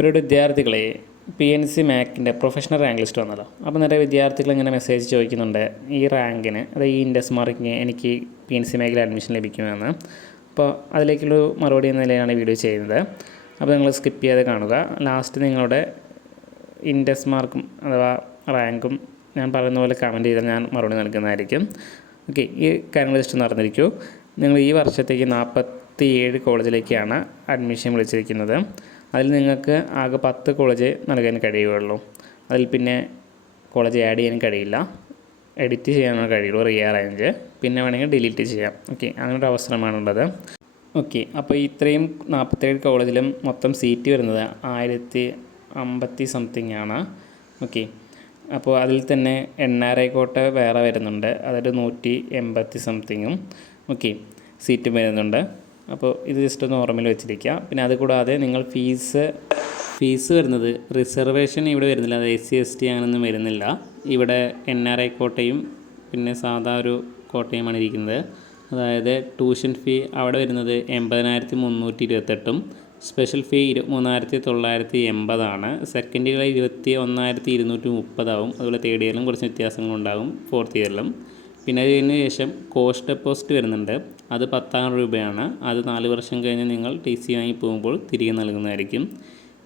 ഒരു വിദ്യാർത്ഥികളെ PNC മാക്കിൻ്റെ professional rank list വന്നല്ലോ. അപ്പോൾ നിറയെ വിദ്യാർത്ഥികൾ ഇങ്ങനെ മെസ്സേജ് ചോദിക്കുന്നുണ്ട് ഈ റാങ്കിന്, അതായത് ഈ ഇൻഡെക്സ് മാർക്കിന് എനിക്ക് PNC മാക്കിൽ അഡ്മിഷൻ ലഭിക്കുമെന്ന്. അപ്പോൾ അതിലേക്കുള്ള മറുപടി എന്ന നിലയിലാണ് വീഡിയോ ചെയ്യുന്നത്. അപ്പോൾ നിങ്ങൾ സ്കിപ്പ് ചെയ്യാതെ കാണുക. ലാസ്റ്റ് നിങ്ങളുടെ ഇൻഡെക്സ് മാർക്കും അഥവാ റാങ്കും ഞാൻ പറയുന്ന പോലെ കമൻറ്റ് ചെയ്താൽ ഞാൻ മറുപടി നൽകുന്നതായിരിക്കും. ഓക്കെ, ഈ കാര്യങ്ങൾ ജസ്റ്റ് നടന്നിരിക്കൂ. നിങ്ങൾ ഈ വർഷത്തേക്ക് 47 കോളേജിലേക്കാണ് അഡ്മിഷൻ വിളിച്ചിരിക്കുന്നത്. അതിൽ നിങ്ങൾക്ക് ആകെ 10 കോളേജ് നൽകാൻ കഴിയുകയുള്ളൂ. അതിൽ പിന്നെ കോളേജ് ആഡ് ചെയ്യാൻ കഴിയില്ല, എഡിറ്റ് ചെയ്യാനേ കഴിയുള്ളൂ, റീഅറേഞ്ച്, പിന്നെ വേണമെങ്കിൽ ഡിലീറ്റ് ചെയ്യാം. ഓക്കെ, അങ്ങനൊരു അവസരമാണുള്ളത്. ഓക്കെ, അപ്പോൾ ഇത്രയും 47 കോളേജിലും മൊത്തം സീറ്റ് വരുന്നത് 1050 സംതിങ് ആണ്. ഓക്കെ, അപ്പോൾ അതിൽ തന്നെ NRI കോട്ട വേറെ വരുന്നുണ്ട്, അതൊരു 180 സംതിങ്ങും ഓക്കെ സീറ്റും വരുന്നുണ്ട്. അപ്പോൾ ഇത് ജസ്റ്റ് ഒന്ന് ഓർമ്മയിൽ വെച്ചിരിക്കുക. പിന്നെ അതുകൂടാതെ നിങ്ങൾ ഫീസ് വരുന്നത് റിസർവേഷൻ ഇവിടെ വരുന്നില്ല, അത് SC/ST അങ്ങനൊന്നും വരുന്നില്ല. ഇവിടെ NRI കോട്ടയും പിന്നെ സാധാ ഒരു കോട്ടയുമാണ് ഇരിക്കുന്നത്. അതായത് ട്യൂഷൻ ഫീ അവിടെ വരുന്നത് 80,328ഉം സ്പെഷ്യൽ ഫീ 23,980 ആണ്. സെക്കൻഡ് ഇയറിൽ 21,230 അതുപോലെ തേർഡ് ഇയറിലും കുറച്ച് വ്യത്യാസങ്ങളുണ്ടാകും, ഫോർത്ത് ഇയറിലും. പിന്നെ അതിന് ശേഷം കോസ്റ്റ് ഡെപ്പോസിറ്റ് വരുന്നുണ്ട്, അത് 10,000 രൂപയാണ്. അത് 4 വർഷം കഴിഞ്ഞ് നിങ്ങൾ TC വാങ്ങി പോകുമ്പോൾ തിരികെ നൽകുന്നതായിരിക്കും.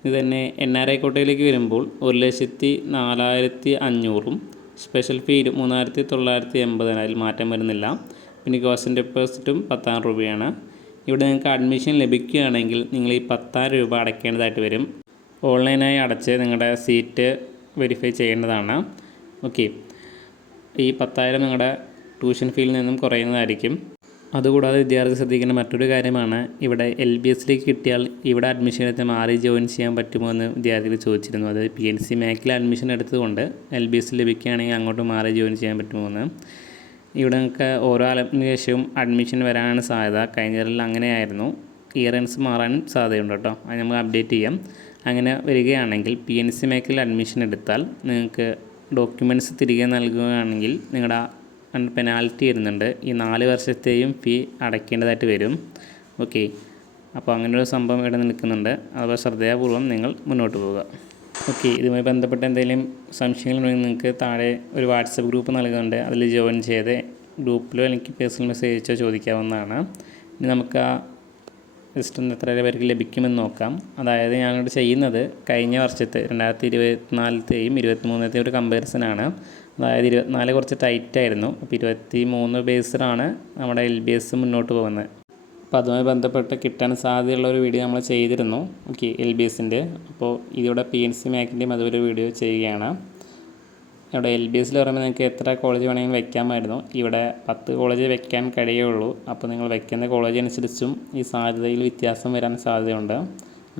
ഇത് തന്നെ NRI കോട്ടയിലേക്ക് വരുമ്പോൾ 1,04,500ഉം സ്പെഷ്യൽ ഫീ 23,980 അതിൽ മാറ്റം വരുന്നില്ല. പിന്നെ കോസ്റ്റ് ഡെപ്പോസിറ്റും 10,000 രൂപയാണ്. ഇവിടെ നിങ്ങൾക്ക് അഡ്മിഷൻ ലഭിക്കുകയാണെങ്കിൽ നിങ്ങൾ ഈ 10,000 രൂപ അടയ്ക്കേണ്ടതായിട്ട് വരും. ഓൺലൈനായി അടച്ച് നിങ്ങളുടെ സീറ്റ് വെരിഫൈ ചെയ്യേണ്ടതാണ്. ഓക്കെ, ഈ 10,000 നിങ്ങളുടെ ട്യൂഷൻ ഫീയിൽ നിന്നും കുറയുന്നതായിരിക്കും. അതുകൂടാതെ വിദ്യാർത്ഥി ശ്രദ്ധിക്കേണ്ട മറ്റൊരു കാര്യമാണ്, ഇവിടെ LBSലേക്ക് കിട്ടിയാൽ ഇവിടെ അഡ്മിഷൻ എടുത്ത് മാറി ജോയിൻ ചെയ്യാൻ പറ്റുമോ എന്ന് വിദ്യാർത്ഥികൾ ചോദിച്ചിരുന്നു. അത് PNC മാക്കിൽ അഡ്മിഷൻ എടുത്തുകൊണ്ട് LBS ലഭിക്കുകയാണെങ്കിൽ അങ്ങോട്ട് മാറി ജോയിൻ ചെയ്യാൻ പറ്റുമോ എന്ന്. ഇവിടെ നിങ്ങൾക്ക് ഓരോ അലംന് ശേഷവും അഡ്മിഷൻ വരാനാണ് സാധ്യത. കഴിഞ്ഞ ഇയറിൽ അങ്ങനെയായിരുന്നു. ഇയറൻസ് മാറാനും സാധ്യതയുണ്ട് കേട്ടോ, അത് നമുക്ക് അപ്ഡേറ്റ് ചെയ്യാം. അങ്ങനെ വരികയാണെങ്കിൽ PNC മാക്കിൽ അഡ്മിഷൻ എടുത്താൽ നിങ്ങൾക്ക് ഡോക്യുമെൻറ്റ്സ് തിരികെ നൽകുകയാണെങ്കിൽ നിങ്ങളുടെ പെനാൽറ്റി വരുന്നുണ്ട്. ഈ 4 വർഷത്തെയും ഫീ അടയ്ക്കേണ്ടതായിട്ട് വരും. ഓക്കെ, അപ്പോൾ അങ്ങനൊരു സംഭവം ഇവിടെ നിൽക്കുന്നുണ്ട്. അപ്പോൾ ശ്രദ്ധയാപൂർവ്വം നിങ്ങൾ മുന്നോട്ട് പോവുക. ഓക്കെ, ഇതുമായി ബന്ധപ്പെട്ട എന്തെങ്കിലും സംശയങ്ങളുണ്ടെങ്കിൽ നിങ്ങൾക്ക് താഴെ ഒരു വാട്സപ്പ് ഗ്രൂപ്പ് നൽകുന്നുണ്ട്, അതിൽ ജോയിൻ ചെയ്ത് ഗ്രൂപ്പിലോ എനിക്ക് പേഴ്സണൽ മെസ്സേജ് അയച്ചോ ചോദിക്കാവുന്നതാണ്. ഇനി നമുക്ക് ആ ലിസ്റ്റ് എത്ര പേർക്ക് ലഭിക്കുമെന്ന് നോക്കാം. അതായത് ഞാനിവിടെ ചെയ്യുന്നത് കഴിഞ്ഞ വർഷത്തെ 2024ത്തെയും 2023ത്തെയും ഒരു കമ്പാരിസനാണ്. അതായത് 24 കുറച്ച് ടൈറ്റായിരുന്നു, അപ്പോൾ 23 ബേസിലാണ് നമ്മുടെ LBS മുന്നോട്ട് പോകുന്നത്. അപ്പോൾ അതുമായി ബന്ധപ്പെട്ട് കിട്ടാൻ സാധ്യതയുള്ള ഒരു വീഡിയോ നമ്മൾ ചെയ്തിരുന്നു. ഓക്കെ, LBSൻ്റെ. അപ്പോൾ ഇതിവിടെ PNC മാക്കിൻ്റെയും അതുപോലെ വീഡിയോ ചെയ്യുകയാണ്. ഇവിടെ LBSൽ പറയുമ്പോൾ നിങ്ങൾക്ക് എത്ര കോളേജ് വേണമെങ്കിലും വെക്കാമായിരുന്നു. ഇവിടെ 10 കോളേജ് വെക്കാൻ കഴിയുള്ളൂ. അപ്പോൾ നിങ്ങൾ വെക്കുന്ന കോളേജ് അനുസരിച്ചും ഈ സാധ്യതയിൽ വ്യത്യാസം വരാൻ സാധ്യതയുണ്ട്.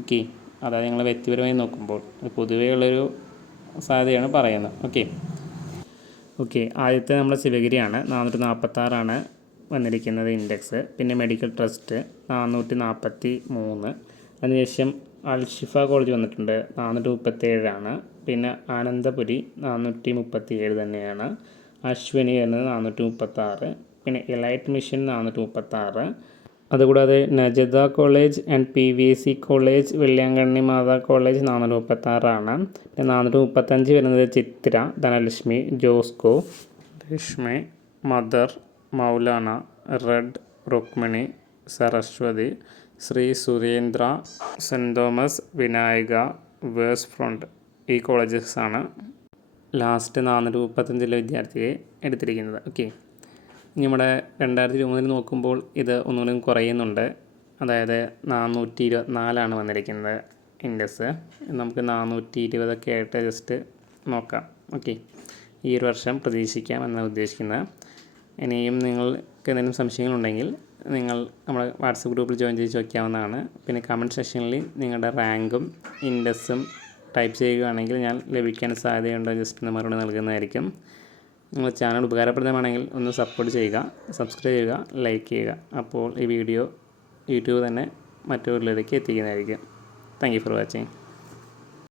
ഓക്കെ, അതായത് നിങ്ങൾ വ്യക്തിപരമായി നോക്കുമ്പോൾ പൊതുവേ ഉള്ളൊരു സാധ്യതയാണ് പറയുന്നത്. ഓക്കെ, ആദ്യത്തെ നമ്മൾ ശിവഗിരിയാണ്, 446 വന്നിരിക്കുന്നത് ഇൻഡെക്സ്. പിന്നെ മെഡിക്കൽ ട്രസ്റ്റ് 443. അതിനുശേഷം അൽഷിഫ കോളേജ് വന്നിട്ടുണ്ട്, 437 പിന്നെ ആനന്ദപുരി 437 തന്നെയാണ്. അശ്വിനി വരുന്നത് 436. പിന്നെ എലൈറ്റ് മിഷൻ 436. അതുകൂടാതെ നജദ college and PVC college, Velankanni Matha college 436. പിന്നെ 435 വരുന്നത് Chitra, Dhanalakshmi, Josco, Reshmi, mother, Maulana, red, Rukmini, Saraswathi, Sree Surendra, saint Thomas, Vinayaka, വേഴ്സ് ഫ്രണ്ട്, ഈ കോളേജസാണ് ലാസ്റ്റ് 435 വിദ്യാർത്ഥിയെ എടുത്തിരിക്കുന്നത്. ഓക്കെ, ഇനി നമ്മുടെ 2023 നോക്കുമ്പോൾ ഇത് ഒന്നുകൂടി കുറയുന്നുണ്ട്. അതായത് 424 വന്നിരിക്കുന്നത് ഇൻഡെക്സ്. നമുക്ക് 420 ആയിട്ട് ജസ്റ്റ് നോക്കാം. ഓക്കെ, ഈ ഒരു വർഷം പ്രതീക്ഷിക്കാം എന്നാണ് ഉദ്ദേശിക്കുന്നത്. ഇനിയും നിങ്ങൾക്ക് എന്തെങ്കിലും സംശയങ്ങളുണ്ടെങ്കിൽ നിങ്ങൾ നമ്മുടെ വാട്സപ്പ് ഗ്രൂപ്പിൽ ജോയിൻ ചെയ്ത് ചോദിക്കാവുന്നതാണ്. പിന്നെ കമൻറ്റ് സെക്ഷനിൽ നിങ്ങളുടെ റാങ്കും ഇൻഡെക്സും ടൈപ്പ് ചെയ്യുകയാണെങ്കിൽ ഞാൻ ലഭിക്കാൻ സാധ്യതയുണ്ടോ ജസ്റ്റ് മറുപടി നൽകുന്നതായിരിക്കും. നിങ്ങൾ ചാനൽ ഉപകാരപ്രദമാണെങ്കിൽ ഒന്ന് സപ്പോർട്ട് ചെയ്യുക, സബ്സ്ക്രൈബ് ചെയ്യുക, ലൈക്ക് ചെയ്യുക. അപ്പോൾ ഈ വീഡിയോ യൂട്യൂബ് തന്നെ മറ്റുള്ളവരിലേക്ക് എത്തിക്കുന്നതായിരിക്കും. Thank you for watching.